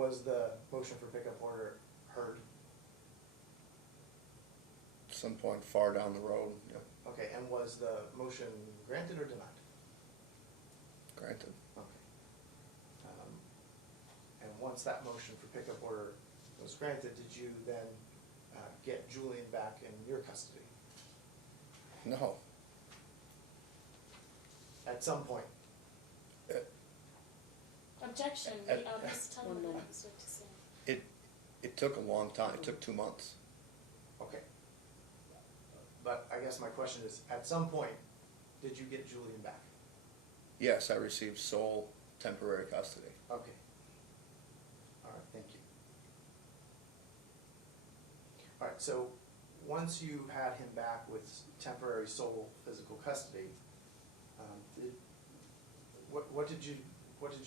was the motion for pickup order heard? Some point far down the road, yep, Okay, and was the motion granted or denied? granted. Okay. And once that motion for pickup order was granted, did you then get Julian back in your custody? No. At some point? Objection, just tell them what I was to say. It took a long time, it took 2 months. Okay. But I guess my question is, at some point, did you get Julian back? Yes, I received sole temporary custody. Okay. All right, thank you. All right, so once you had him back with temporary sole physical custody, what did you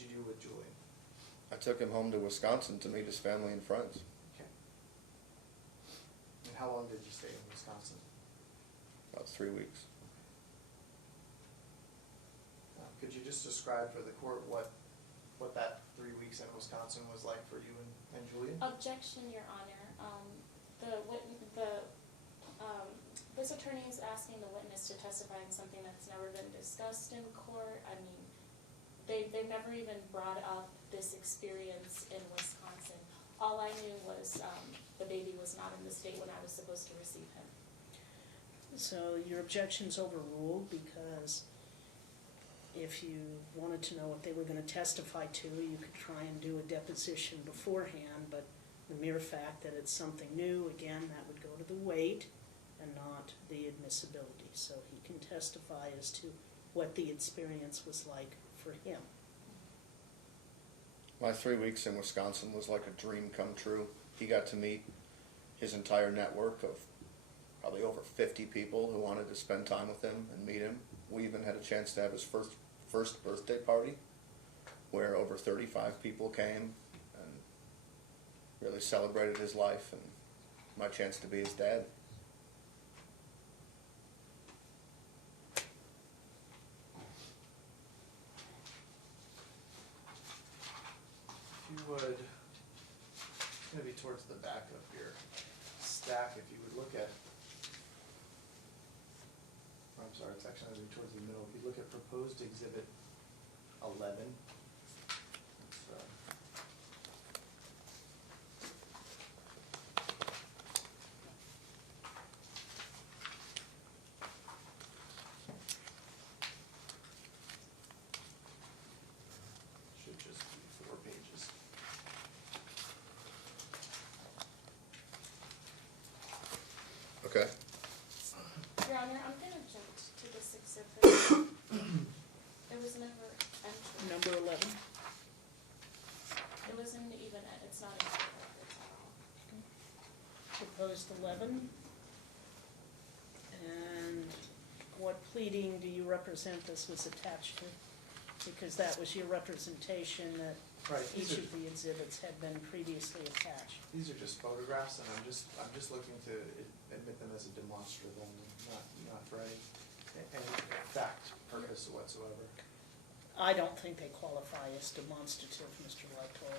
do with Julian? I took him home to Wisconsin to meet his family and friends. Okay. And how long did you stay in Wisconsin? About 3 weeks. Could you just describe for the court what that 3 weeks in Wisconsin was like for you and Julian? Objection, Your Honor. This attorney is asking the witness to testify on something that's never been discussed in court. I mean, they've never even brought up this experience in Wisconsin. All I knew was the baby was not in the state when I was supposed to receive him. So your objection's overruled because if you wanted to know what they were going to testify to, you could try and do a deposition beforehand, but the mere fact that it's something new, again, that would go to the weight and not the admissibility. So he can testify as to what the experience was like for him. My 3 weeks in Wisconsin was like a dream come true. He got to meet his entire network of probably over 50 people who wanted to spend time with him and meet him. We even had a chance to have his first birthday party where over 35 people came and really celebrated his life and my chance to be his dad. If you would, it's going to be towards the back of your stack, if you would look at, I'm sorry, it's actually going to be towards the middle. If you look at proposed exhibit 11, should just be 4 pages. Okay. Your Honor, I'm going to object to this exhibit. It was never entered. Number 11. It wasn't even, it's not in the records at all. Proposed 11. And what pleading do you represent this was attached to? Because that was your representation that Right, each of the exhibits had been previously attached. These are just photographs, and I'm just looking to admit them as a demonstrative, not for any fact purpose whatsoever. I don't think they qualify as demonstrative, Mr. Lytle.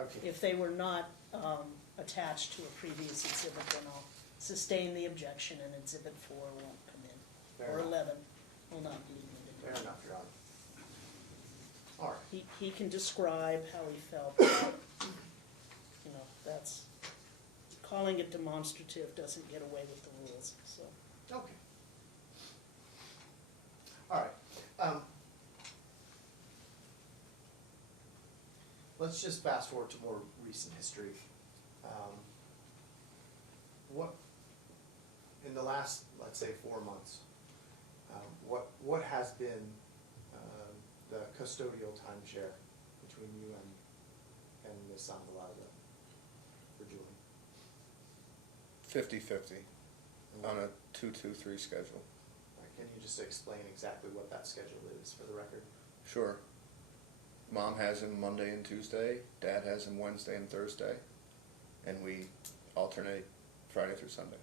Okay. If they were not attached to a previous exhibit, then I'll sustain the objection and exhibit 4 won't come in. Fair Or enough. 11 will not be admitted. Fair enough, Your Honor. All right. He can describe how he felt about, that's, calling it demonstrative doesn't get away with the rules, so. Okay. All right. Let's just fast forward to more recent history. What, in the last, let's say, 4 months, what has been the custodial timeshare between you and Ms. Sangalaza for Julie? 50-50 on a 2-2-3 schedule. Can you just explain exactly what that schedule is for the record? Sure. Mom has him Monday and Tuesday, Dad has him Wednesday and Thursday, and we alternate Friday through Sunday.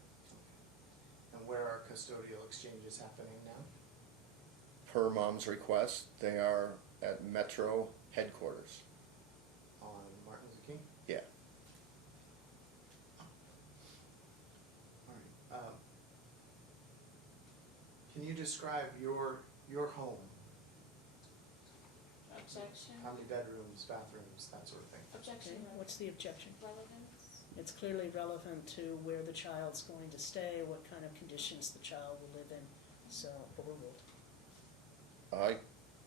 And where are custodial exchanges happening now? Per Mom's request, they are at Metro headquarters. On Martin Luther King? describe your home? Objection. How many bedrooms, bathrooms, that sort of thing? Objection. Okay, what's the objection? Relevance. It's clearly relevant to where the child's going to stay, what kind of conditions the child will live in, so overruled. I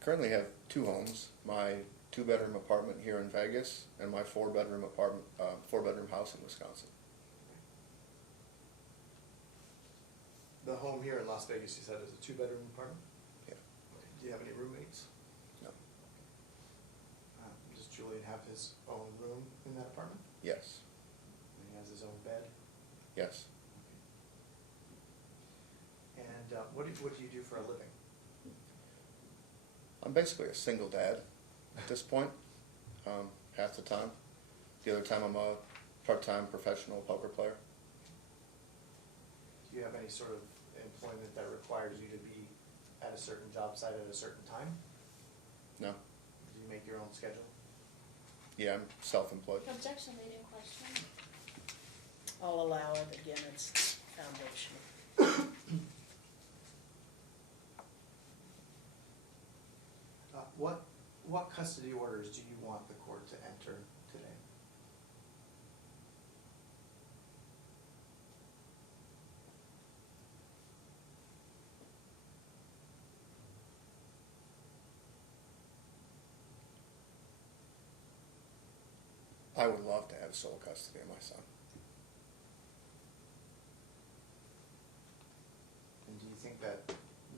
currently have two homes, my 2-bedroom apartment here in Vegas and my 4-bedroom apartment, 4-bedroom house in Wisconsin. The home here in Las Vegas, you said, is a 2-bedroom apartment? Yeah. Okay. Do you have any roommates? No. Does Julian have his own room in that apartment? Yes. And he has his own bed? Yes. Okay. And what do you do for a living? I'm basically a single dad at this point, half the time. The other time I'm a part-time professional poker player. Do you have any sort of employment that requires you to be at a certain job site at a certain time? No. Do you make your own schedule? Yeah, I'm self-employed. Objection, leading question. I'll allow it, again, it's foundational. What custody orders do you want the court to enter today? I would love to have sole custody of my son. And do you think that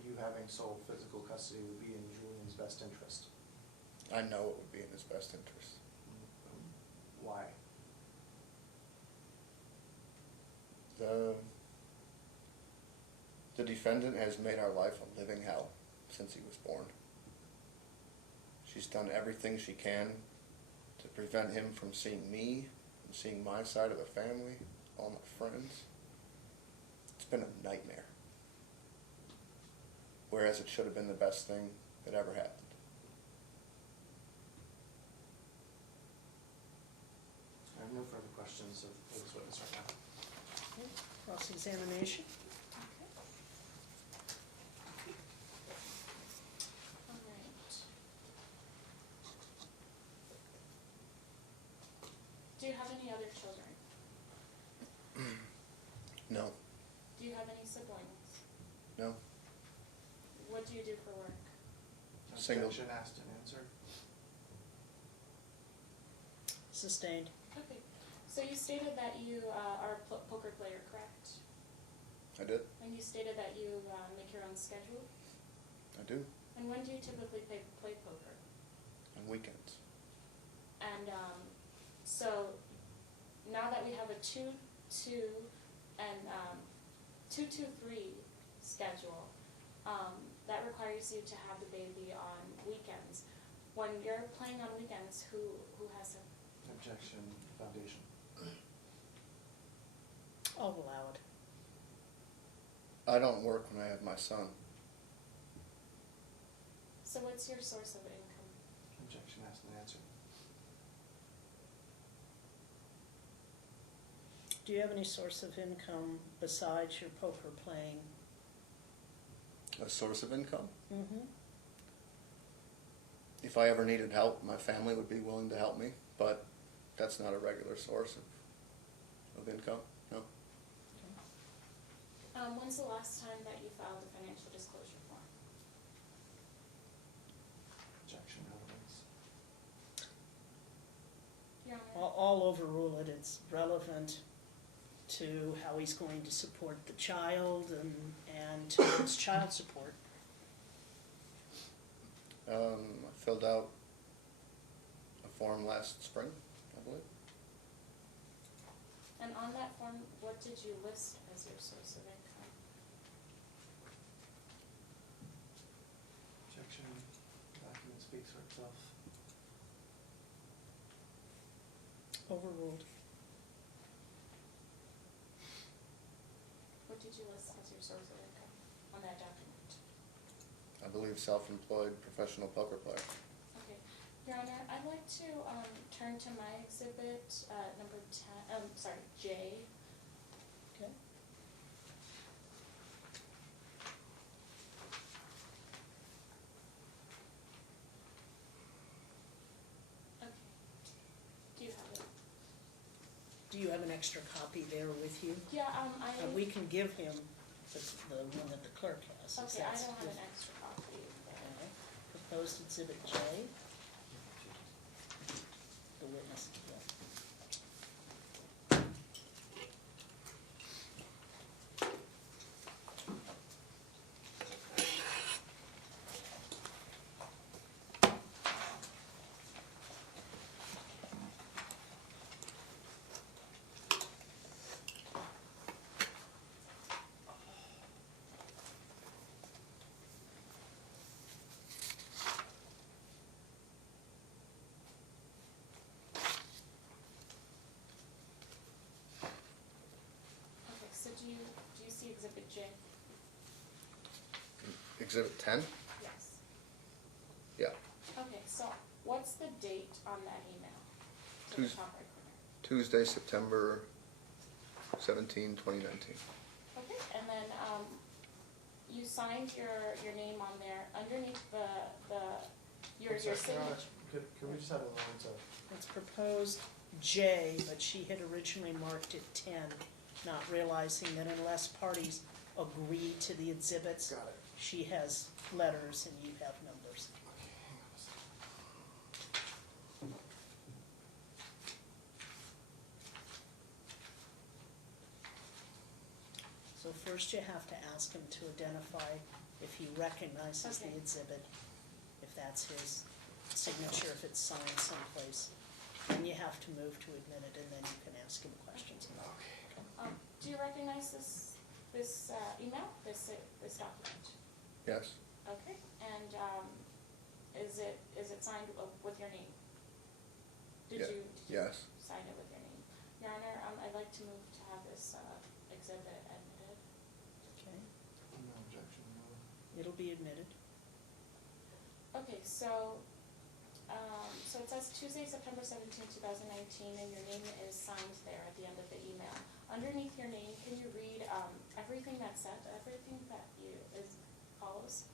you having sole physical custody would be in Julian's best interest? I know it would be in his best interest. Why? The defendant has made our life a living hell since he was born. She's done everything she can to prevent him from seeing me, from seeing my side of the family, all my friends. It's been a nightmare. Whereas it should have been the best thing that ever happened. I have no further questions of this witness right now. Okay, cross-examination. All right. Do you have any other children? No. Do you have any siblings? No. What do you do for work? Single. Objection asked and answered. Sustained. Okay. So you stated that you are a poker player, correct? I did. And you stated that you make your own schedule? I do. And when do you typically play poker? On weekends. And so now that we have a 2-2 and 2-2-3 schedule, that requires you to have the baby on weekends. When you're playing on weekends, who has him? Objection, foundation. I'll allow it. I don't work when I have my son. So what's your source of income? Objection asked and answered. Do you have any source of income besides your poker playing? A source of income? Mm-hmm. If I ever needed help, my family would be willing to help me, but that's not a regular source of income, no. When's the last time that you filed a financial disclosure form? Objection, relevance. Your Honor? I'll overrule it, it's relevant to how he's going to support the child and to its child support. I filled out a form last spring, I believe. And on that form, what did you list as your source of income? Objection, document speaks for itself. Overruled. What did you list as your source of income on that document? I believe self-employed professional poker player. Okay, Your Honor, I'd like to turn to my exhibit, number 10, J. Okay. you have an extra copy there with you? Yeah, We can give him the one that the clerk has. if okay, I that's don't have good. an extra copy, but, Okay. Proposed exhibit J. The witness, yeah. okay, so do you see exhibit J? Exhibit 10? Yes. Yeah. Okay, so what's the date on that email? To the Tues- top right corner. Tuesday, September 17, 2019. Okay, and then, you signed your name on there, underneath your I'm sorry, Your Honor, signature. Could we just have a moment to, It's proposed J, but she had originally marked it 10, not realizing that unless parties agree to the exhibits, got it. she has letters and you have numbers. Okay, hang on a second. So first you have to ask him to identify if he recognizes the Okay. exhibit, if that's his signature, if it's signed someplace. Then you have to move to admit it, and then you can ask him questions about it. Okay. Do you recognize this email, this document? Yes? Okay, and, is it signed with your name? Did Yeah. you Yes. sign it with your name? Your Honor, I'd like to move to have this, exhibit admitted. Okay, No objection, no. it'll be admitted. Okay, so it says Tuesday, September 17, 2019, and your name is signed there at the end of the email. Underneath your name, can you read, everything that's said, everything that follows?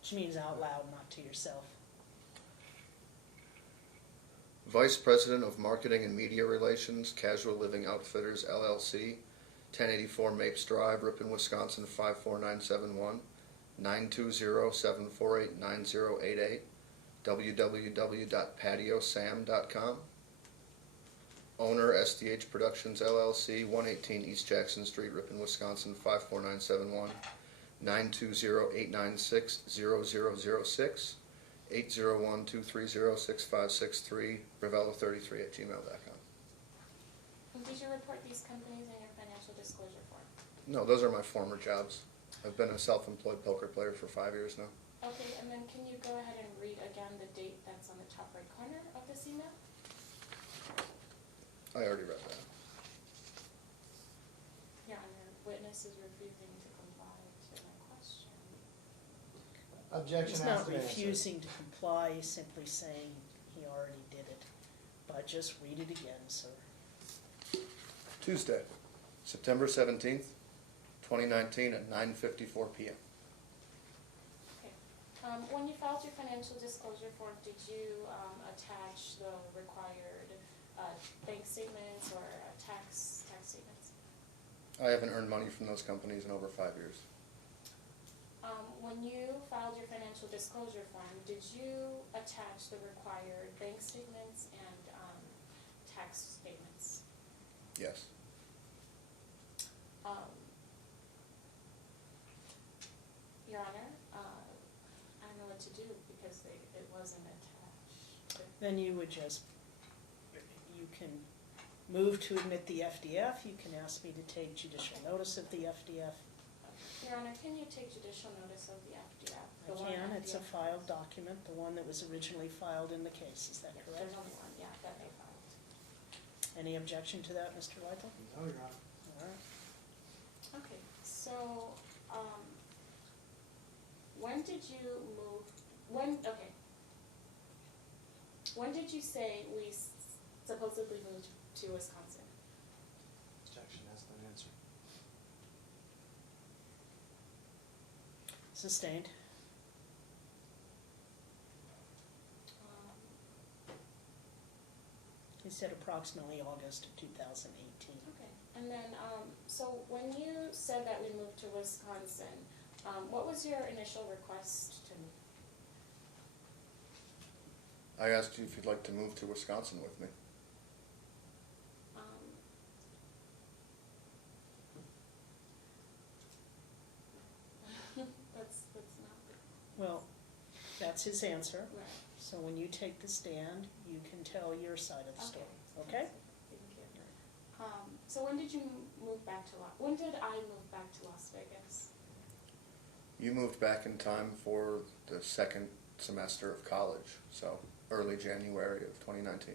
Which means out loud, not to yourself. Vice President of Marketing and Media Relations, Casual Living Outfitters LLC, 1084 Mapes Drive, Ripon, Wisconsin 54971, 920-748-9088, www.patiosam.com. Owner SDH Productions LLC, 118 East Jackson Street, Ripon, Wisconsin 54971, 920-896-0006, 801-230-6563, Rivella33@gmail.com. And did you report these companies in your financial disclosure form? No, those are my former jobs. I've been a self-employed poker player for 5 years now. Okay, and then can you go ahead and read again the date that's on the top right corner of this email? I already read that. Your Honor, witness is refusing to comply to my question. Objection He's has not to be answered. refusing to comply, he's simply saying he already did it. But just read it again, sir. Tuesday, September 17th, 2019 at 9:54 p.m. Okay. When you filed your financial disclosure form, did you attach the required bank statements or tax statements? I haven't earned money from those companies in over 5 years. When you filed your financial disclosure form, did you attach the required bank statements and tax statements? Yes. Your Honor, I don't know what to do because it wasn't attached. Then you would just, you can move to admit the FDF, you can ask me to take judicial notice of the FDF. Your Honor, can you take judicial notice of the FDF? I The one can, it's a FDF filed document, the one that was originally filed in the case, is that correct? There's only one, yeah, that they filed. Any objection to that, Mr. Lytle? No, Your Honor. All right. Okay, so, when did you move, when did you say we supposedly moved to Wisconsin? Objection has been answered. Sustained. He said approximately August of 2018. Okay, and then, so when you said that we moved to Wisconsin, what was your initial request to move? I asked you if you'd like to move to Wisconsin with me. That's not, Well, that's his answer. right. So when you take the stand, you can tell your side of the story, okay? Thank you. So when did you move back to when did I move back to Las Vegas? You moved back in time for the second semester of college, so early January of 2019.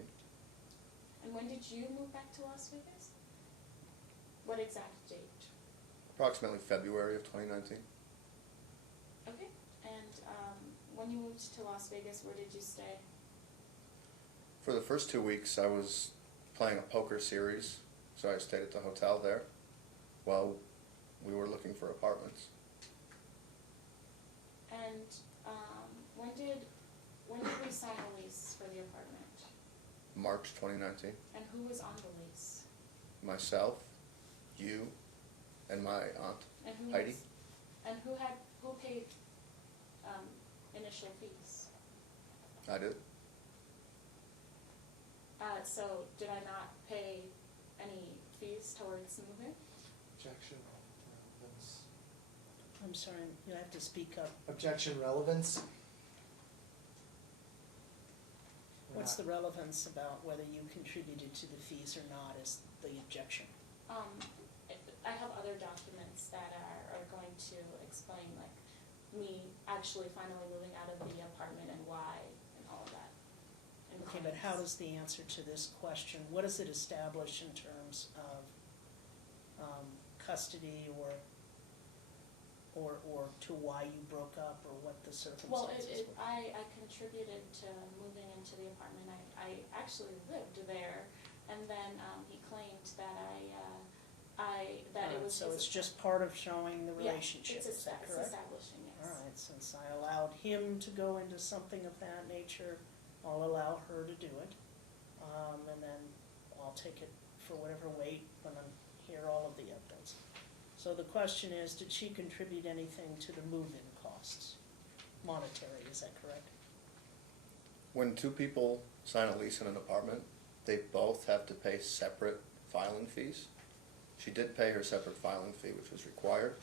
And when did you move back to Las Vegas? What exact date? Approximately February of 2019. Okay, and when you moved to Las Vegas, where did you stay? For the first 2 weeks, I was playing a poker series, so I stayed at the hotel there while we were looking for apartments. And when did we sign a lease for the apartment? March 2019. And who was on the lease? Myself, you, and my aunt, And who Heidi. and who paid initial fees? I did. So did I not pay any fees towards moving? Objection, relevance. I'm sorry, you have to speak up. Objection, relevance. What's the relevance about whether you contributed to the fees or not is the objection? I have other documents that are going to explain, like, me actually finally moving out of the apartment and why and all of that. And Okay, but how claims. does the answer to this question, what does it establish in terms of custody or to why you broke up or what the Well, circumstances were? I contributed to moving into the apartment. I actually lived there, and then he claimed that it was So his it's just part of showing the Yeah, relationship, it's is that correct? establishing, yes. All right, since I allowed him to go into something of that nature, I'll allow her to do it. And then I'll take it for whatever weight when I hear all of the evidence. So the question is, did she contribute anything to the move-in costs? Monetary, is that correct? When two people sign a lease in an apartment, they both have to pay separate filing fees. She did pay her separate filing fee, which was required,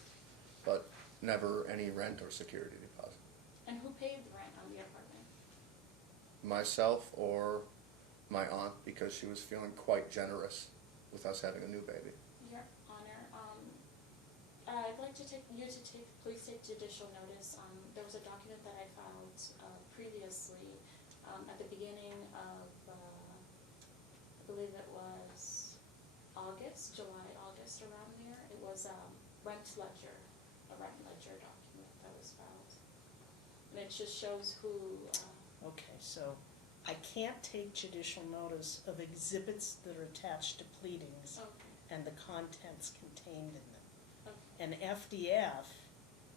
but never any rent or security deposit. And who paid the rent on the apartment? Myself or my aunt, because she was feeling quite generous with us having a new baby. Your Honor, I'd like please take judicial notice. There was a document that I filed previously at the beginning of, I believe it was July, August, around there. It was a rent ledger document that was filed. And it just shows who, Okay, so I can't take judicial notice of exhibits that are attached to pleadings okay, and the contents contained in them. okay. An FDF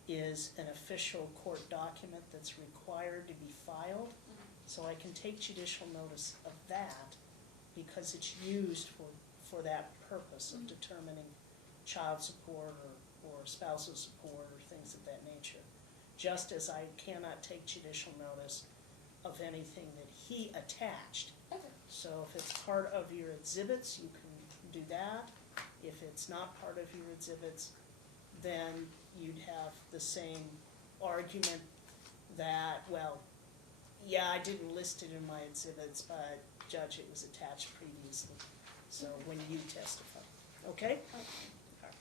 is an official court document that's required to be filed, Mhm. so I can take judicial notice of that because it's used for that purpose of Mhm. determining child support or spousal support or things of that nature. Just as I cannot take judicial notice of anything that he attached. Okay. So if it's part of your exhibits, you can do that. If it's not part of your exhibits, then you'd have the same argument that, well, yeah, I didn't list it in my exhibits, but Judge, it was attached previously. So when you testify, okay? Okay.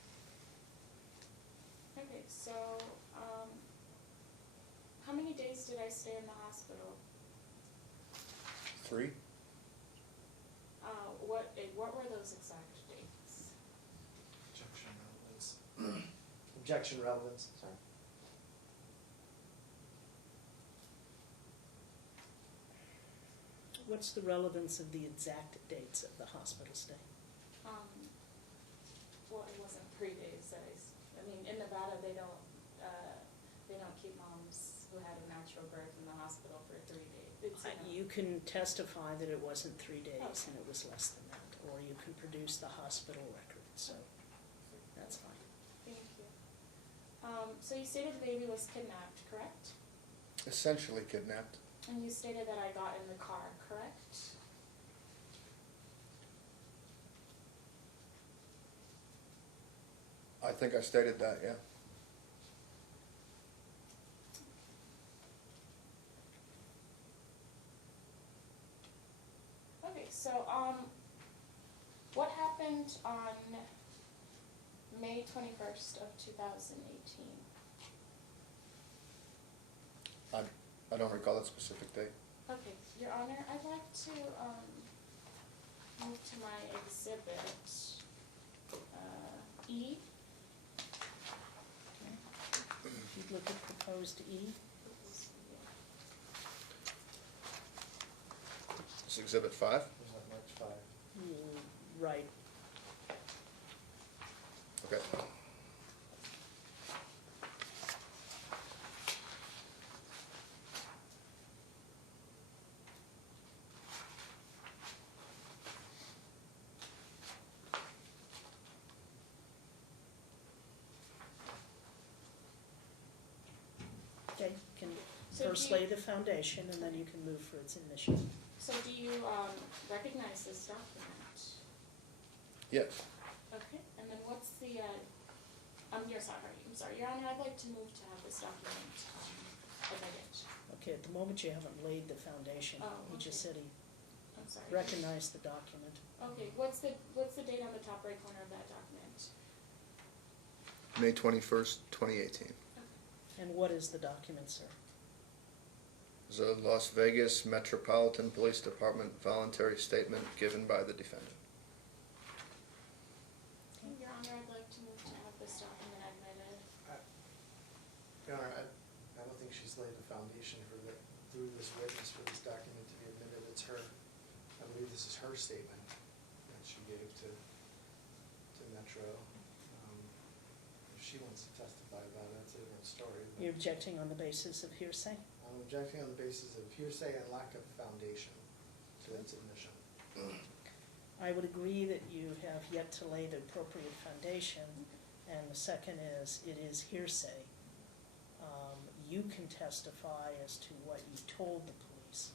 Okay, so, how many days did I stay in the hospital? 3. What were those exact dates? Objection, relevance. Objection, relevance, sorry. What's the relevance of the exact dates of the hospital stay? Well, it wasn't 3 days that I mean, in Nevada, they don't keep moms who had a natural birth in the hospital for 3 days. It's, you can testify that it wasn't 3 days Okay. and it was less than that, or you can produce the hospital record, so that's fine. Thank you. So you stated the baby was kidnapped, correct? Essentially kidnapped. And you stated that I got in the car, correct? I think I stated that, yeah. Okay, so, what happened on May 21st of 2018? I don't recall that specific date. Okay, Your Honor, I'd like to, move to my exhibit, E. If you look at proposed E, It's Exhibit 5. Was that March 5? right, Okay. okay, can So first do you- lay the foundation and then you can move for its initiative. So do you, recognize this document? Yes. Okay, and then what's the, I'm sorry, Your Honor, I'd like to move to have this document, admitted. Okay, at the moment you haven't laid the foundation. Oh, He just okay. said he I'm sorry. recognized the document. Okay, what's the date on the top right corner of that document? May 21st, 2018. And what is the document, sir? The Las Vegas Metropolitan Police Department voluntary statement given by the defendant. Your Honor, I'd like to move to have this document admitted. Your Honor, I don't think she's laid the foundation through this witness for this document to be admitted. It's her, I believe this is her statement that she gave to Metro. If she wants to testify about it, that's a different story. but You're objecting on the basis of hearsay? I'm objecting on the basis of hearsay and lack of foundation to its admission. I would agree that you have yet to lay the appropriate foundation, and the second is, it is hearsay. You can testify as to what you told the police,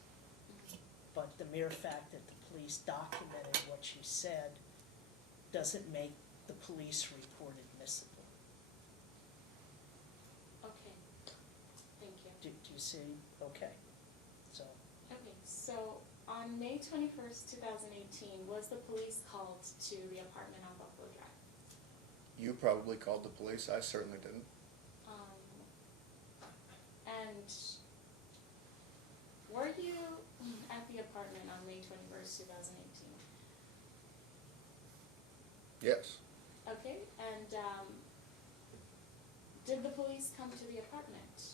but the mere fact that the police documented what you said doesn't make the police report admissible. Okay, thank you. Do you see? Okay, so, Okay, so on May 21st, 2018, was the police called to the apartment on Buffalo Drive? You probably called the police. I certainly didn't. And were you at the apartment on May 21st, 2018? Yes. Okay, and did the police come to the apartment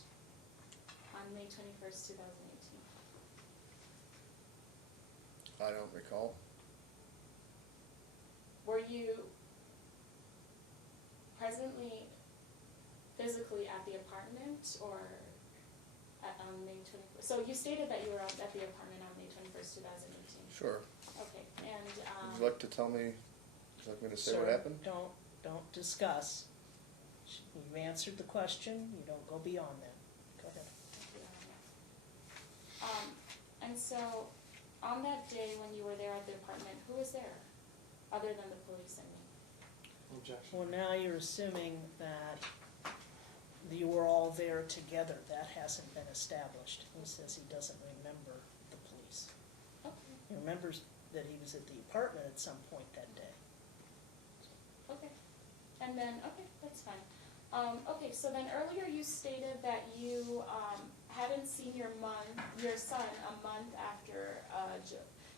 on May 21st, 2018? I don't recall. Were you presently physically at the apartment or on May 21st? So you stated that you were at the apartment on May 21st, 2018. Sure. Okay, and Would you like to tell me, would you like me to say what sir, happened? don't discuss. You've answered the question, you don't go beyond that. Go ahead. And so, on that day when you were there at the apartment, who was there, other than the police and me? Objection. Well, now you're assuming that you were all there together. That hasn't been established. He says he doesn't remember the police. Okay, He remembers that he was at the apartment at some point that day. okay. And then, okay, that's fine. Okay, so then earlier you stated that you, hadn't seen your son a month after,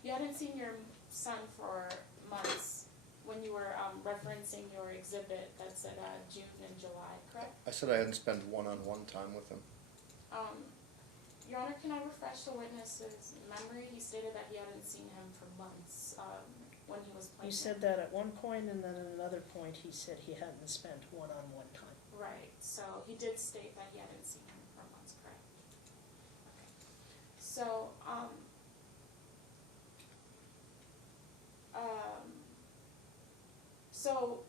you hadn't seen your son for months when you were, referencing your exhibit that said, June and July, correct? I said I hadn't spent one-on-one time with him. Your Honor, can I refresh the witness's memory? He stated that he hadn't seen him for months, when he was You pregnant. said that at one point, and then at another point, he said he hadn't spent one-on-one time. Right, so he did state that he hadn't seen him for months, correct? Okay. So, so,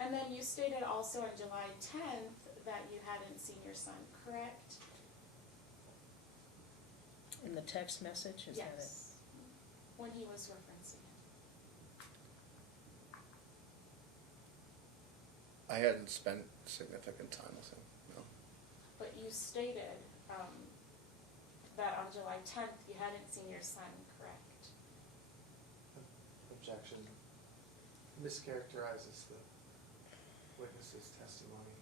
and then you stated also on July 10th that you hadn't seen your son, correct? In the text message, is that it? Yes, when he was referencing it. I hadn't spent significant time with him, no. But you stated that on July 10th you hadn't seen your son, correct? Objection. Mischaracterizes the witness's testimony.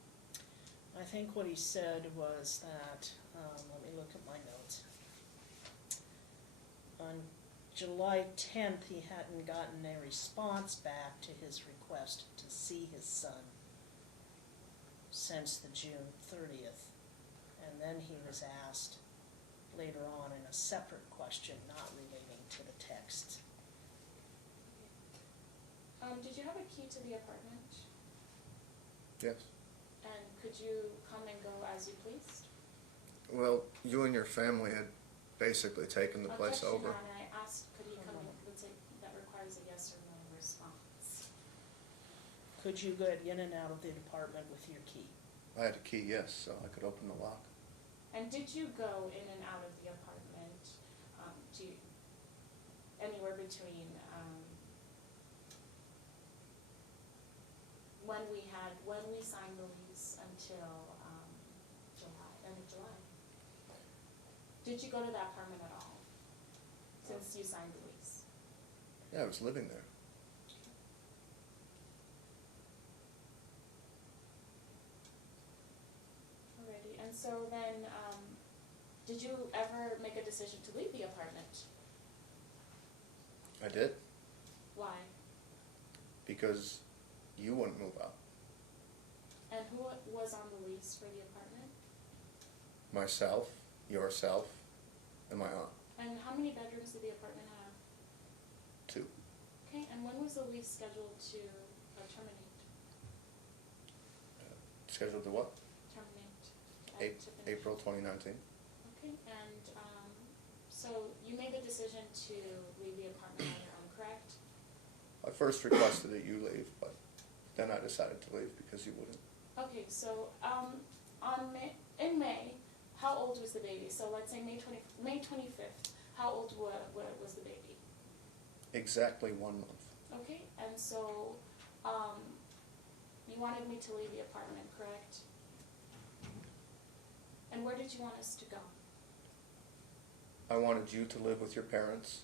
I think what he said was that, let me look at my notes. On July 10th, he hadn't gotten a response back to his request to see his son since the June 30th. And then he was asked later on in a separate question not relating to the text. Did you have a key to the apartment? Yes. And could you come and go as you pleased? Well, you and your family had basically taken the place Objection, over. Your Honor, I asked, could he come in, let's say, that requires a yes or no response. Could you get in and out of the apartment with your key? I had a key, yes, so I could open the lock. And did you go in and out of the apartment, to anywhere between, when we signed the lease until, end of July? Did you go to that apartment at all, since you signed the lease? Yeah, I was living there. Alrighty, and so then, did you ever make a decision to leave the apartment? I did, Why? because you wouldn't move out. And who was on the lease for the apartment? Myself, yourself, and my aunt. And how many bedrooms did the apartment have? 2. Okay, and when was the lease scheduled to terminate? Scheduled to what? Terminate? To finish? April 2019. Okay, and so you made the decision to leave the apartment on your own, correct? I first requested that you leave, but then I decided to leave because you wouldn't. Okay, so in May, how old was the baby? So let's say May 25th, how old was the baby? Exactly 1 month. Okay, and so you wanted me to leave the apartment, correct? And where did you want us to go? I wanted you to live with your parents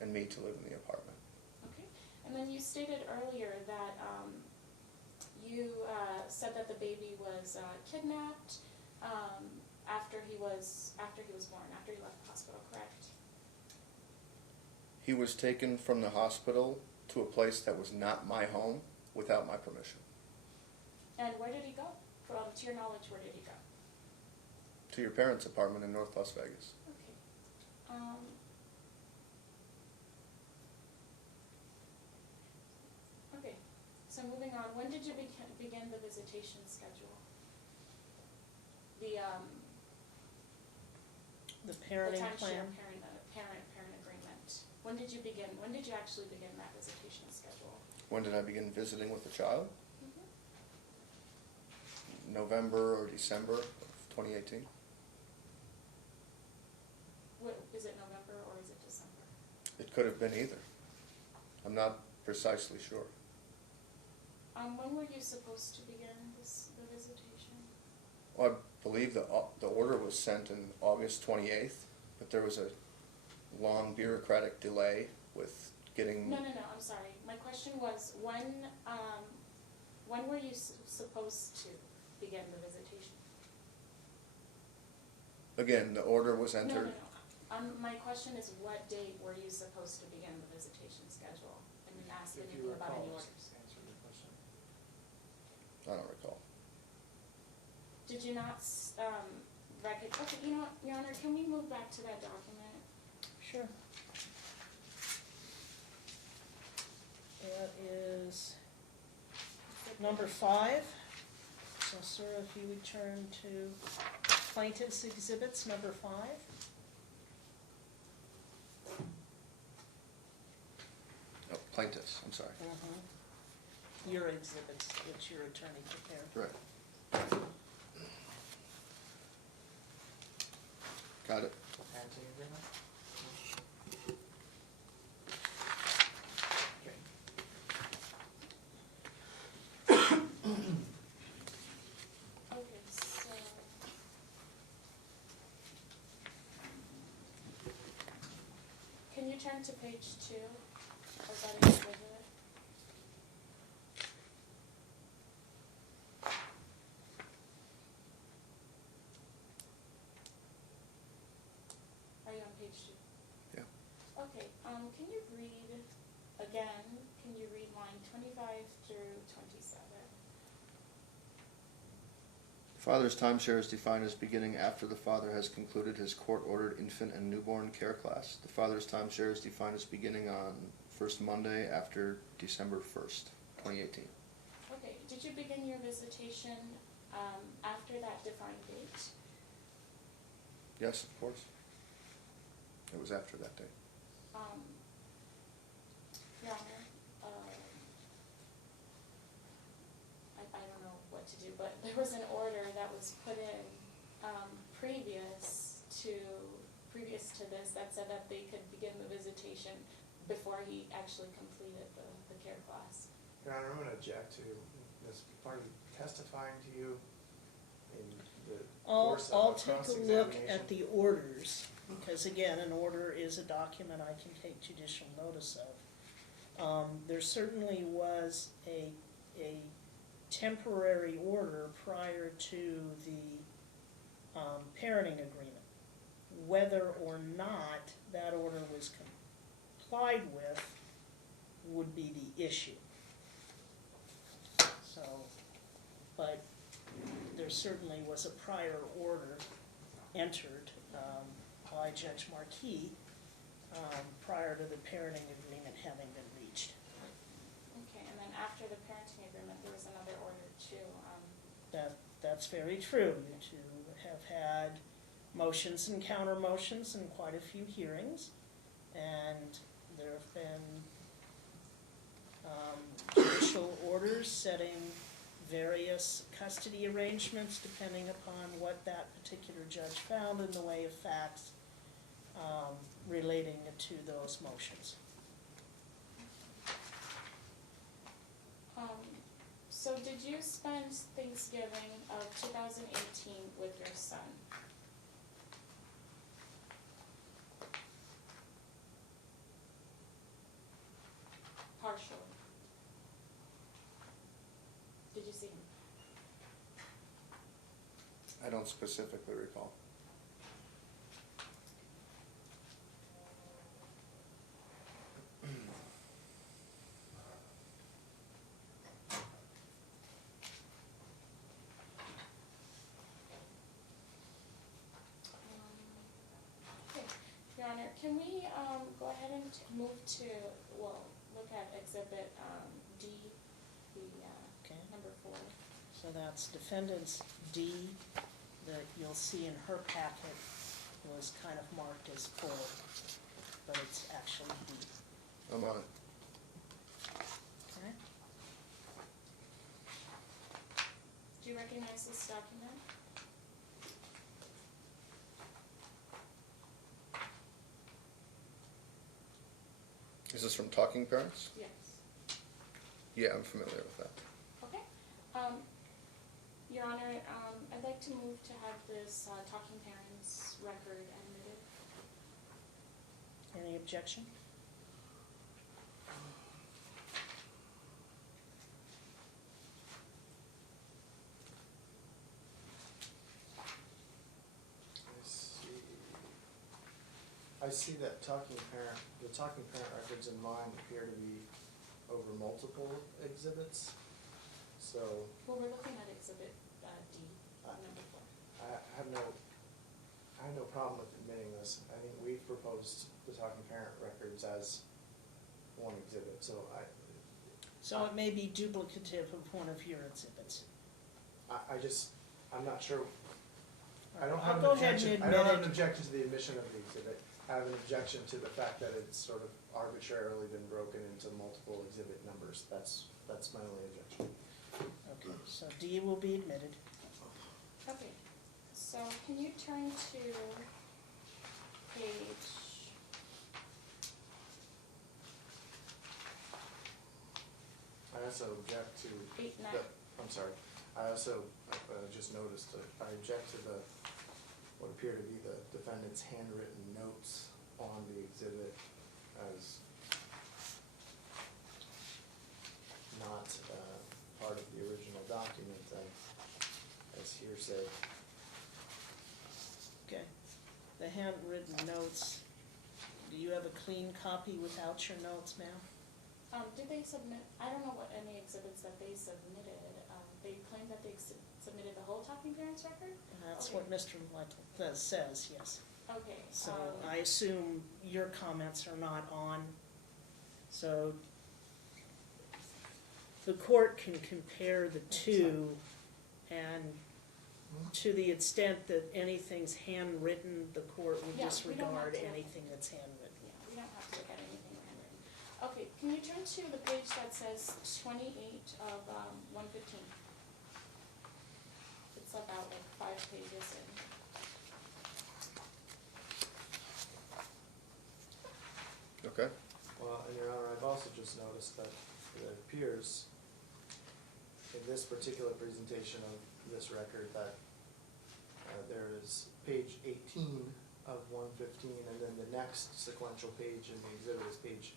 and me to live in the apartment. Okay, and then you stated earlier that you said that the baby was kidnapped after he was born, after he left the hospital, correct? He was taken from the hospital to a place that was not my home without my permission. And where did he go? To your knowledge, where did he go? To your parents' apartment in North Las Vegas. Okay. Okay, so moving on, when did you begin the visitation schedule? The parenting timeshare plan? parent agreement. When did you actually begin that visitation schedule? When did I begin visiting with the child? Mm-hmm. November or December of 2018. Is it November or is it December? It could have been either. I'm not precisely sure. When were you supposed to begin the visitation? Well, I believe the order was sent in August 28th, but there was a long bureaucratic delay with getting... No, I'm sorry. My question was, when were you supposed to begin the visitation? Again, the order was entered... No. My question is, what date were you supposed to begin the visitation schedule? And you asked If anything you about recall, any just orders. answer the question. I don't recall. Did you not okay, you know what, Your Honor, can we move back to that document? Sure. That is number 5. So, sir, if you would turn to plaintiff's exhibits, number 5. plaintiffs, I'm sorry. Your exhibits that your attorney prepared. Right. Got it. Parenting agreement? Okay. Okay, so. Can you turn to page 2? Or is that an exhibit? Are you on page 2? Yeah. Okay, can you read, again, can you read line 25 through 27? Father's timeshare is defined as beginning after the father has concluded his court-ordered infant and newborn care class. The father's timeshare is defined as beginning on first Monday after December 1st, 2018. Okay, did you begin your visitation after that defined date? Yes, of course. It was after that date. Your Honor, I don't know what to do, but there was an order that was put in previous to this that said that they could begin the visitation before he actually completed the care class. Your Honor, I'm gonna object to this party testifying to you in the course of I'll a take a cross-examination. look at the orders, because again, an order is a document I can take judicial notice of. There certainly was a temporary order prior to the parenting agreement. Whether or not that order was complied with would be the issue. So, but there certainly was a prior order entered by Judge Marquis prior to the parenting agreement having been reached. Okay, and then after the parenting agreement, there was another order too. That's very true. You two have had motions and counter motions and quite a few hearings, and there have been judicial orders setting various custody arrangements depending upon what that particular judge found in the way of facts relating to those motions. So did you spend Thanksgiving of 2018 with your son? Partially. Did you see him? I don't specifically recall. Okay, Your Honor, can we go ahead and move to, well, look at Exhibit D, the Okay. number 4. So that's defendant's D that you'll see in her packet was kind of marked as 4, but it's actually D. I'm on it. Okay? Do you recognize this document? Is this from Talking Parents? Yes. Yeah, I'm familiar with that. Okay. Your Honor, I'd like to move to have this Talking Parents record admitted. Any objection? I see that the talking parent records in mine appear to be over multiple exhibits, so Well, we're looking at Exhibit D, number 4. I have no problem with admitting this. I think we've proposed the talking parent records as one exhibit, so So it may be duplicative of one of your exhibits. I'm not sure I don't have an I'll go ahead objection, and I don't have an admit it. objection to the admission of the exhibit. I have an objection to the fact that it's sort of arbitrarily been broken into multiple exhibit numbers. That's my only objection. Okay, so D will be admitted. Okay, so can you turn to page, I also object to. 8, 9. I'm sorry, I also just noticed that I object to what appear to be the defendant's handwritten notes on the exhibit as not part of the original document as hearsay. Okay. The handwritten notes, do you have a clean copy without your notes, ma'am? Did they submit, I don't know what any exhibits that they submitted, they claimed that they submitted the whole Talking Parents record? That's Okay. what Mr. Lytle says, yes. Okay, So I assume your comments are not on, so the court can compare the two, and to the extent that anything's handwritten, the court would Yeah, we don't have disregard to. anything that's handwritten. yeah, we don't have to look at anything handwritten. Okay, can you turn to the page that says 28 of 115? It's about like 5 pages in. Okay. Well, and Your Honor, I've also just noticed that it appears in this particular presentation of this record that there is page 18 of 115, and then the next sequential page in the exhibit is page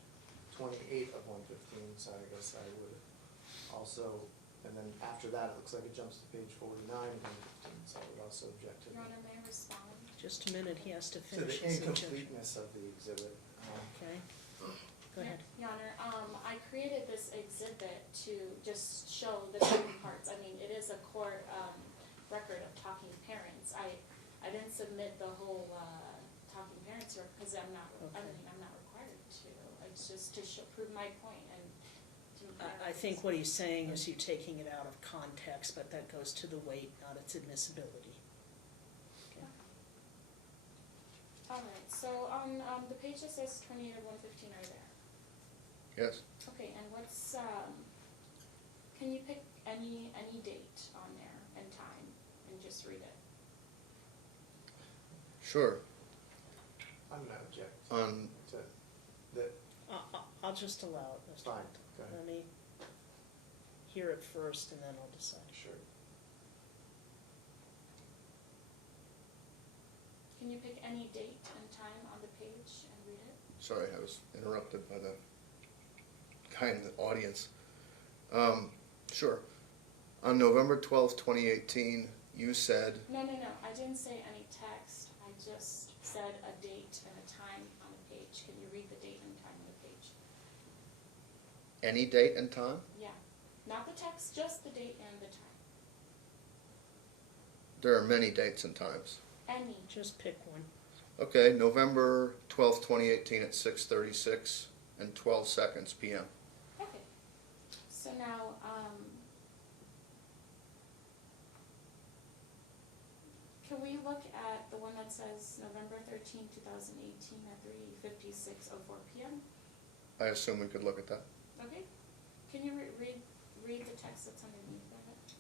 28 of 115, so I guess I would also, and then after that, it looks like it jumps to page 49 of 115, so I would also object to Your Honor, may I respond? Just a minute, he has to the finish his objection. incompleteness of the exhibit. Okay, go ahead. Your Honor, I created this exhibit to just show the different parts. I mean, it is a court record of Talking Parents. I didn't submit the whole Talking Parents record because I'm not required to. It's just to prove my point and to. I think what he's saying is you taking it out of context, but that goes to the weight, not its admissibility. Okay. All right, so on the page that says 28 of 115 are there. Yes. Okay, and what's, can you pick any date on there and time and just read it? Sure. I'm gonna object On to that. I'll just allow it, Mr. Fine, Lytle. go ahead. Let me hear it first and then I'll decide. Sure. Can you pick any date and time on the page and read it? Sorry, I was interrupted by the guy in the audience. Sure. On November 12th, 2018, you said, No, I didn't say any text. I just said a date and a time on the page. Can you read the date and time on the page? any date and time? Yeah, not the text, just the date and the time. There are many dates and times. Any. Just pick one. Okay, November 12th, 2018 at 6:36 and 12 seconds p.m. Okay. So now, can we look at the one that says November 13, 2018 at 3:56:04 p.m.? I assume we could look at that. Okay. Can you read the text that's underneath of it?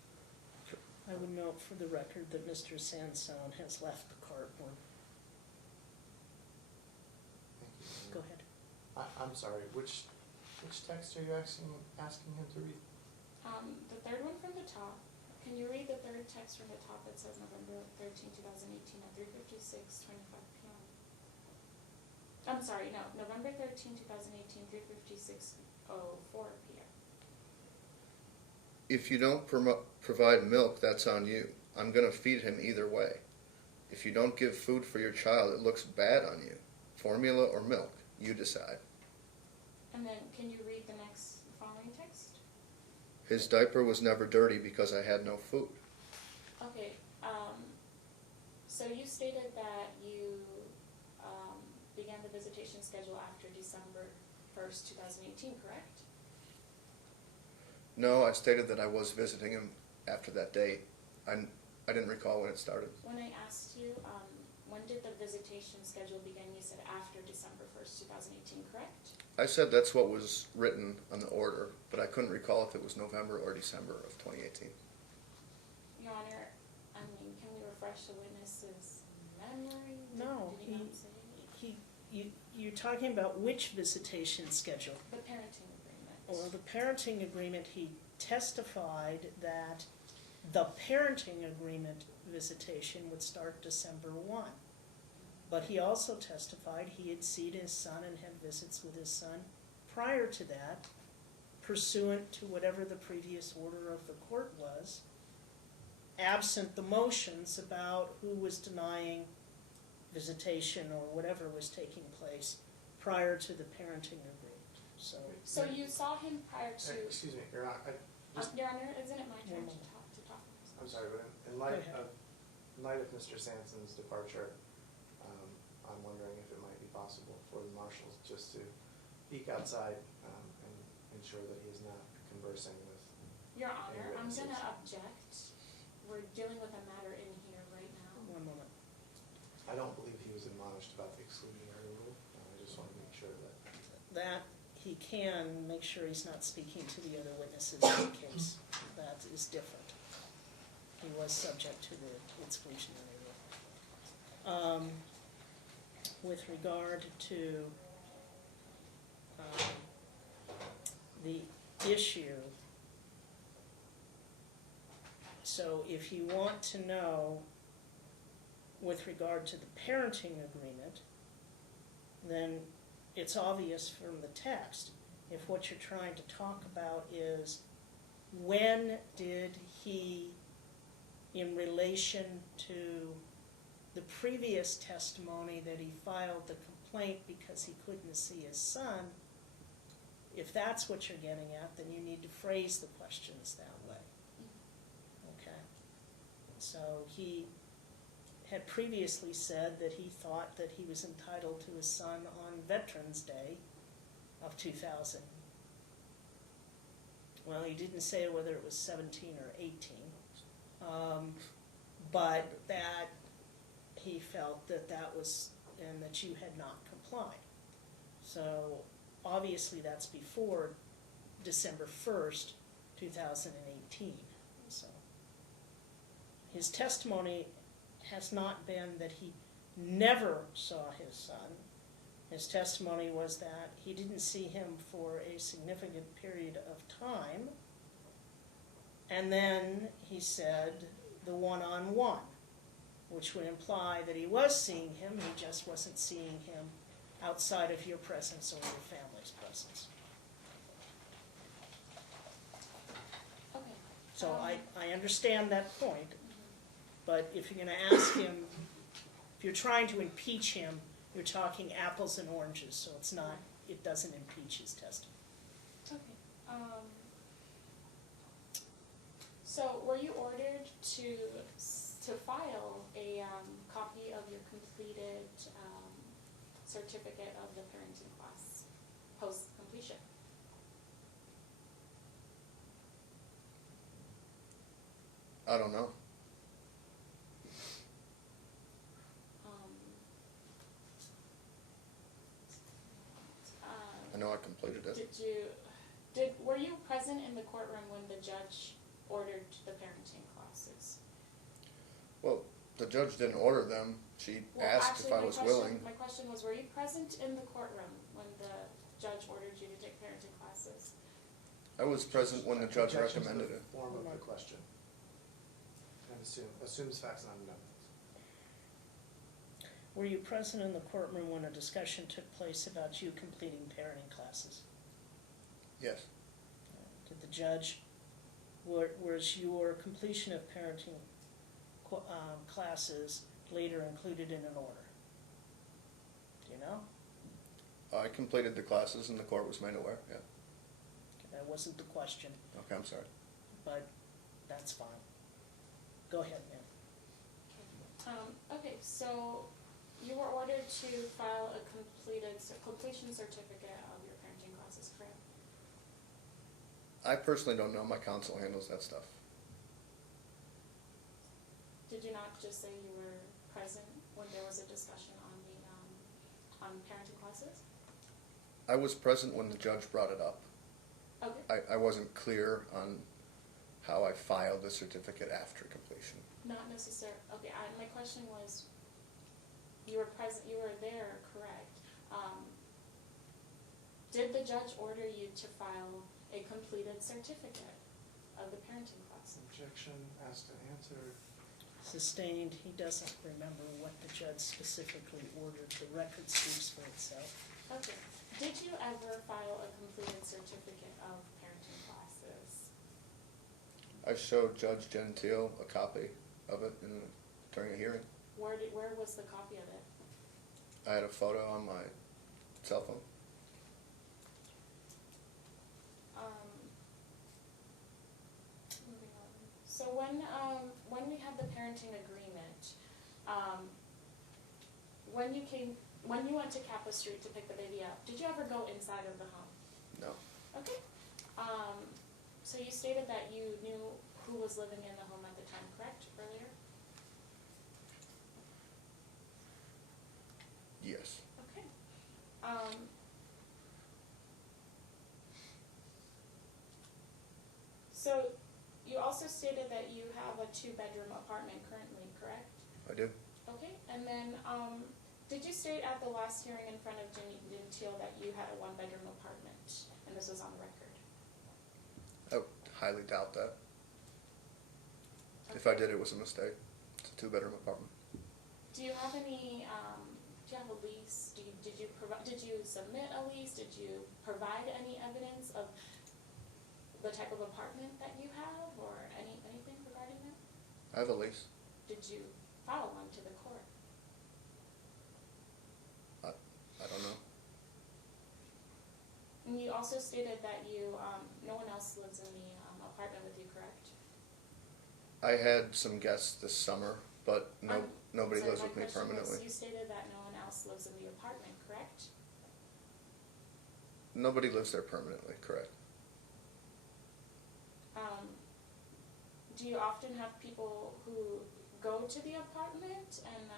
I would note for the record that Mr. Sansone has left the cardboard. Thank you. Go ahead. I'm sorry, which text are you asking him to read? The third one from the top. Can you read the third text from the top that says November 13, 2018 at 3:56:25 p.m.? I'm sorry, no, November 13, 2018, 3:56:04 p.m. If you don't provide milk, that's on you. I'm going to feed him either way. If you don't give food for your child, it looks bad on you. Formula or milk, you decide. And then can you read the following text? His diaper was never dirty because I had no food. Okay, so you stated that you began the visitation schedule after December 1st, 2018, correct? No, I stated that I was visiting him after that date. I didn't recall when it started. When I asked you, when did the visitation schedule begin, you said after December 1st, 2018, correct? I said that's what was written on the order, but I couldn't recall if it was November or December of 2018. Your Honor, I mean, can we refresh the witness's memory? No, Did he not say? you're talking about which visitation schedule? The parenting agreement. Well, the parenting agreement, he testified that the parenting agreement visitation would start December 1. But he also testified he had seen his son and had visits with his son prior to that, pursuant to whatever the previous order of the court was, absent the motions about who was denying visitation or whatever was taking place prior to the parenting agreement. So you saw him prior to, Excuse me, Your Honor, Your Honor, isn't it my turn One to moment. talk? I'm sorry, but in Go light ahead. of Mr. Sanson's departure, I'm wondering if it might be possible for the marshals just to peek outside and ensure that he is not conversing with. Your Honor, I'm witnesses. gonna object. We're dealing with a matter in here right now. one moment. I don't believe he was admonished about the exclusionary rule. I just want to make sure that. That he can make sure he's not speaking to the other witnesses in the case. That is different. He was subject to the exclusionary rule. With regard to the issue, so if you want to know with regard to the parenting agreement, then it's obvious from the text. If what you're trying to talk about is when did he, in relation to the previous testimony that he filed the complaint because he couldn't see his son, if that's what you're getting at, then you need to phrase the questions that way. Okay? So he had previously said that he thought that he was entitled to his son on Veterans Day of 2000. Well, he didn't say whether it was 17 or 18, but that he felt that that was, and that you had not complied. So obviously that's before December 1st, 2018. So his testimony has not been that he never saw his son. His testimony was that he didn't see him for a significant period of time, and then he said the one-on-one, which would imply that he was seeing him, he just wasn't seeing him outside of your presence or your family's presence. Okay. So I understand that point, but if you're going to ask him, if you're trying to impeach him, you're talking apples and oranges, so it's not, it doesn't impeach his testimony. Okay. So were you ordered to file a copy of your completed certificate of the parenting class post-completion? I don't know. I know I completed it. Were you present in the courtroom when the judge ordered the parenting classes? Well, the judge didn't order them. She asked if I was willing. My question was, were you present in the courtroom when the judge ordered you to take parenting classes? I was present when the judge Objection to recommended the it. form of the question. And assumes facts not known. Were you present in the courtroom when a discussion took place about you completing parenting classes? Yes. Did the judge, was your completion of parenting classes later included in an order? Do you know? I completed the classes and the court was made aware, yeah. That wasn't the question, Okay, I'm sorry. but that's fine. Go ahead, ma'am. Okay, so you were ordered to file a completion certificate of your parenting classes, correct? I personally don't know. My counsel handles that stuff. Did you not just say you were present when there was a discussion on the, on parenting classes? I was present when the judge brought it up. Okay, I wasn't clear on how I filed the certificate after completion. not necessarily, okay, my question was, you were present, you were there, correct? Did the judge order you to file a completed certificate of the parenting class? Objection, asked and answered. Sustained, he doesn't remember what the judge specifically ordered. The record speaks for itself. Okay, did you ever file a completed certificate of parenting classes? I showed Judge Gentile a copy of it during a hearing. Where was the copy of it? I had a photo on my cell phone. Moving on. So when we had the parenting agreement, when you went to Kappa Street to pick the baby up, did you ever go inside of the home? No. Okay. So you stated that you knew who was living in the home at the time, correct, earlier? Yes. Okay. So you also stated that you have a 2-bedroom apartment currently, correct? I do. Okay, and then, did you state at the last hearing in front of Jenny Gentile that you had a 1-bedroom apartment, and this was on the record? I would highly doubt that. If I did, it was a mistake. It's a 2-bedroom apartment. Do you have any, do you have a lease? Did you submit a lease? Did you provide any evidence of the type of apartment that you have, or anything regarding that? I have a lease. Did you file one to the court? I don't know. And you also stated that you, no one else lives in the apartment with you, correct? I had some guests this summer, but nobody So lives my with me question was, permanently. you stated that no one else lives in the apartment, correct? Nobody lives there permanently, correct? Do you often have people who go to the apartment, and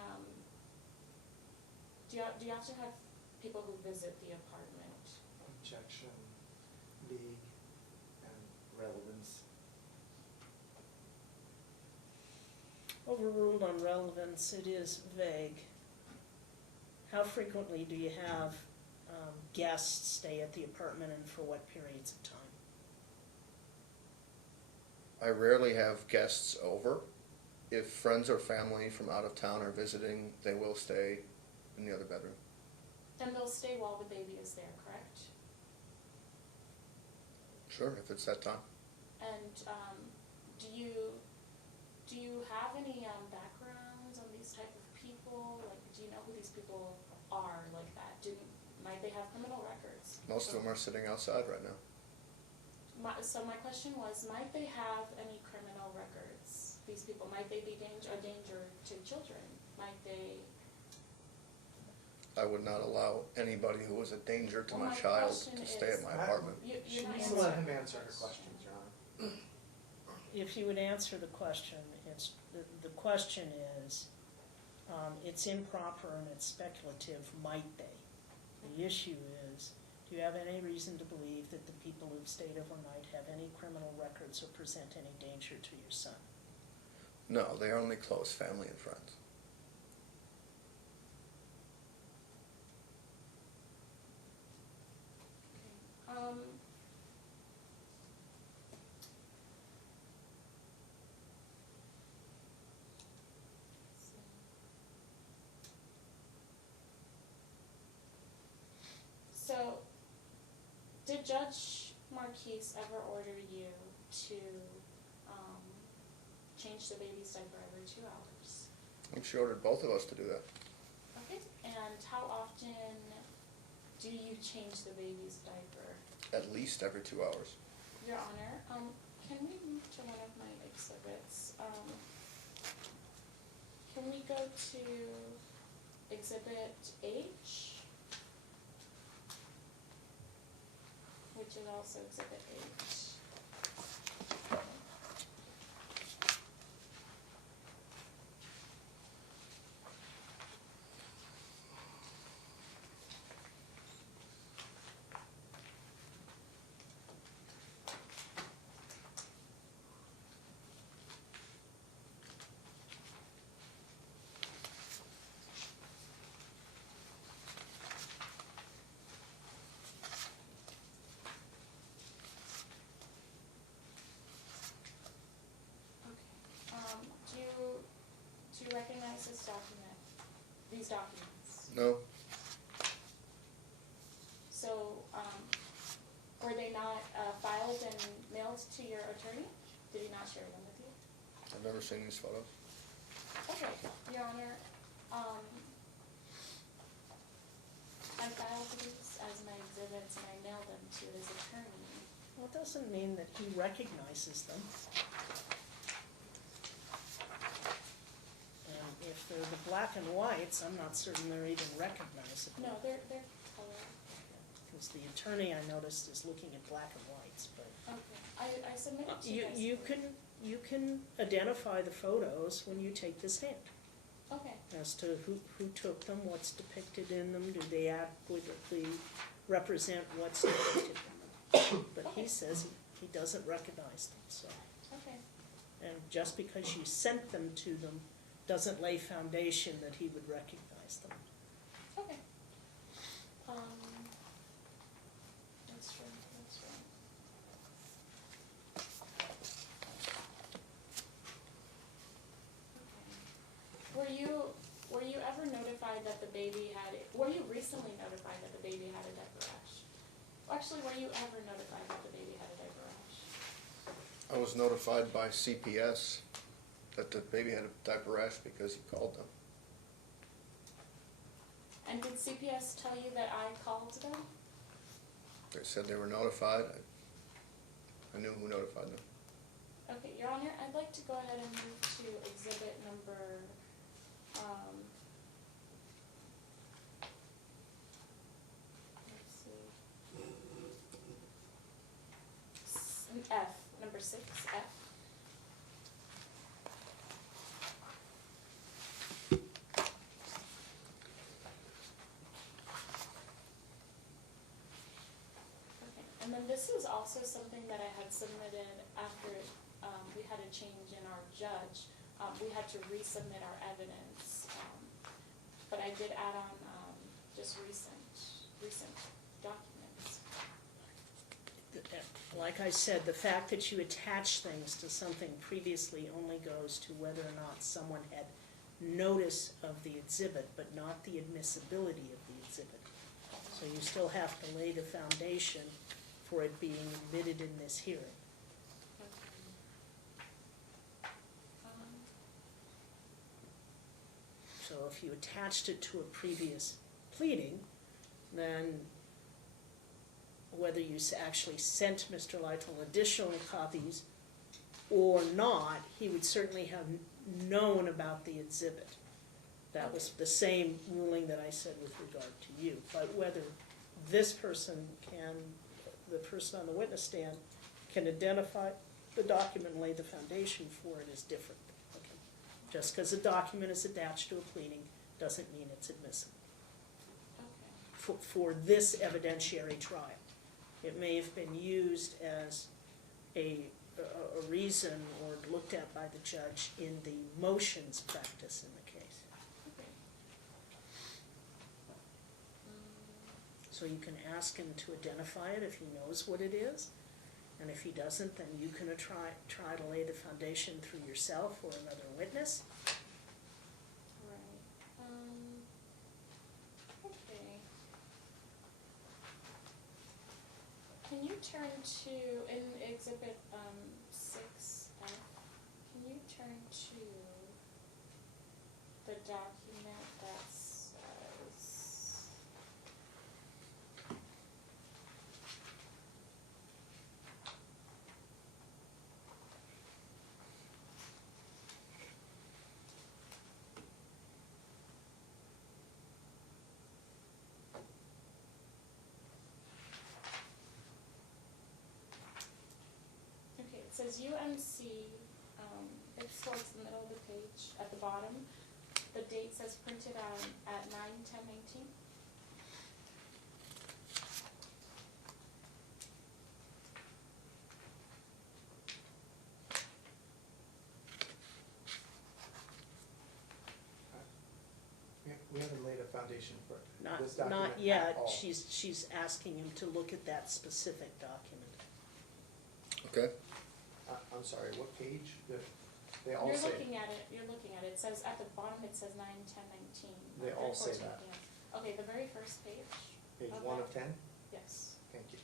do you often have people who visit the apartment? Objection, league, and relevance. Overruled on relevance, it is vague. How frequently do you have guests stay at the apartment, and for what periods of time? I rarely have guests over. If friends or family from out of town are visiting, they will stay in the other bedroom. And they'll stay while the baby is there, correct? Sure, if it's that time. And do you have any backgrounds on these type of people? Like, do you know who these people are like that? Might they have criminal records? Most of them are sitting outside right now. So my question was, might they have any criminal records? These people, might they be a danger to children? Might they? I would not allow anybody who was a danger to Well, my my child question to stay is- at my apartment. You're not Please let answering him my answer the question. questions, Your Honor. If you would answer the question, the question is, it's improper and it's speculative, might they? The issue is, do you have any reason to believe that the people who've stayed overnight have any criminal records or present any danger to your son? No, they are only close family and friends. So, did Judge Marquise ever order you to change the baby's diaper every 2 hours? I think she ordered both of us to do that. Okay, and how often do you change the baby's diaper? At least every 2 hours. Your Honor, can we move to one of my exhibits? Can we go to Exhibit H? Which is also Exhibit H. these documents? No, So, were they not filed and mailed to your attorney? Did he not share them with you? I've never seen these photos. Okay, Your Honor, I filed these as my exhibits and I mailed them to his attorney. Well, it doesn't mean that he recognizes them. And if they're the black and whites, I'm not certain they're even recognizable. No, they're color. Because the attorney, I noticed, is looking at black and whites, but Okay, I submitted to you guys. you can identify the photos when you take the stand. Okay, As to who took them, what's depicted in them, do they adequately represent what's depicted in them? But he says he doesn't recognize them, so. okay. And just because you sent them to them doesn't lay foundation that he would recognize them. Okay. That's true, that's true. Okay. Were you ever notified that the baby were you recently notified that the baby had a diaper rash? Actually, were you ever notified that the baby had a diaper rash? I was notified by CPS that the baby had a diaper rash because he called them. And did CPS tell you that I called them? They said they were notified. I knew who notified them. Okay, Your Honor, I'd like to go ahead and move to exhibit number, let's see. F, number 6, F. Okay, and then this is also something that I had submitted after we had a change in our judge. We had to resubmit our evidence, but I did add on just recent documents. Like I said, the fact that you attach things to something previously only goes to whether or not someone had notice of the exhibit, but not the admissibility of the exhibit. So you still have to lay the foundation for it being admitted in this hearing. So if you attached it to a previous pleading, then whether you actually sent Mr. Lytle additional copies or not, he would certainly have known about the exhibit. That was the same ruling that I said with regard to you. But whether this person the person on the witness stand can identify the document and lay the foundation for it is different. Okay. Just because a document is attached to a pleading doesn't mean it's admissible. Okay. For this evidentiary trial. It may have been used as a reason or looked at by the judge in the motions practice in the case. Okay. So you can ask him to identify it if he knows what it is, and if he doesn't, then you can try to lay the foundation through yourself or another witness. Right. Okay. Can you turn to, in exhibit 6F, can you turn to the document that says, okay, it says UMC, it's towards the middle of the page, at the bottom. The date says printed at 9/10/19. We haven't laid a foundation for this Not document at yet. all. She's asking him to look at that specific document. Okay? I'm sorry, what page? They all You're say, looking at it, it says, at the bottom it says 9/10/19. They all say 14, that. yeah. Okay, the very first page. page Okay. 1 of 10? Yes. Thank you.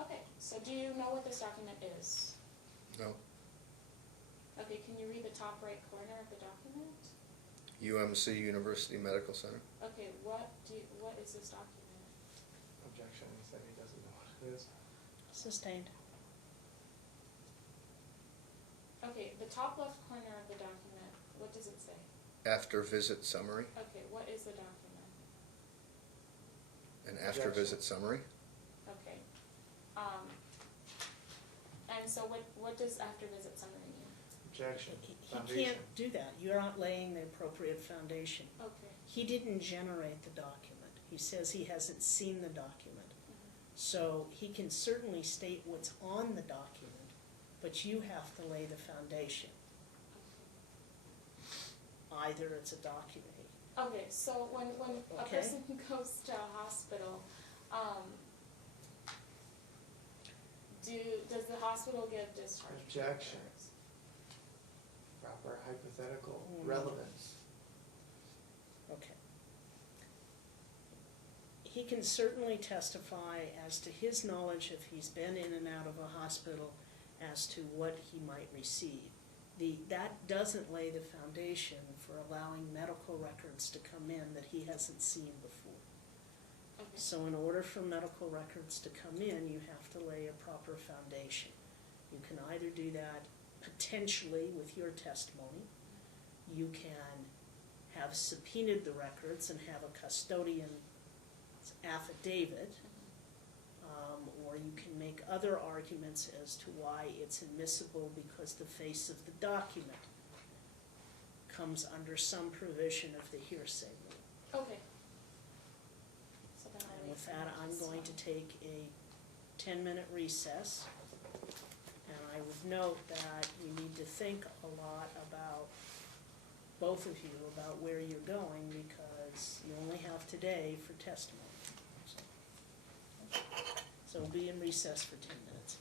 Okay, so do you know what this document is? No. Okay, can you read the top right corner of the document? UMC, University Medical Center. Okay, what is this document? Objection, he said he doesn't know what it is. Sustained. Okay, the top left corner of the document, what does it say? After visit summary. Okay, what is the document? An after visit summary. Okay. And so what does after visit summary mean? Objection, He foundation. can't do that. You're not laying the appropriate foundation. Okay. He didn't generate the document. He says he hasn't seen the document. So he can certainly state what's on the document, but you have to lay the foundation. Either it's a document. Okay, so when a Okay. person goes to a hospital, does the hospital give discharge? Objection. papers? Proper hypothetical Mm. relevance. Okay. He can certainly testify as to his knowledge if he's been in and out of a hospital as to what he might receive. That doesn't lay the foundation for allowing medical records to come in that he hasn't seen before. Okay. So in order for medical records to come in, you have to lay a proper foundation. You can either do that potentially with your testimony. You can have subpoenaed the records and have a custodian's affidavit, or you can make other arguments as to why it's admissible because the face of the document comes under some provision of the hearsay rule. Okay. So then I'll And wait with for that, you I'm to going to sign. take a 10-minute recess. And I would note that you need to think a lot about, both of you, about where you're going because you only have today for testimony. So we'll be in recess for 10 minutes.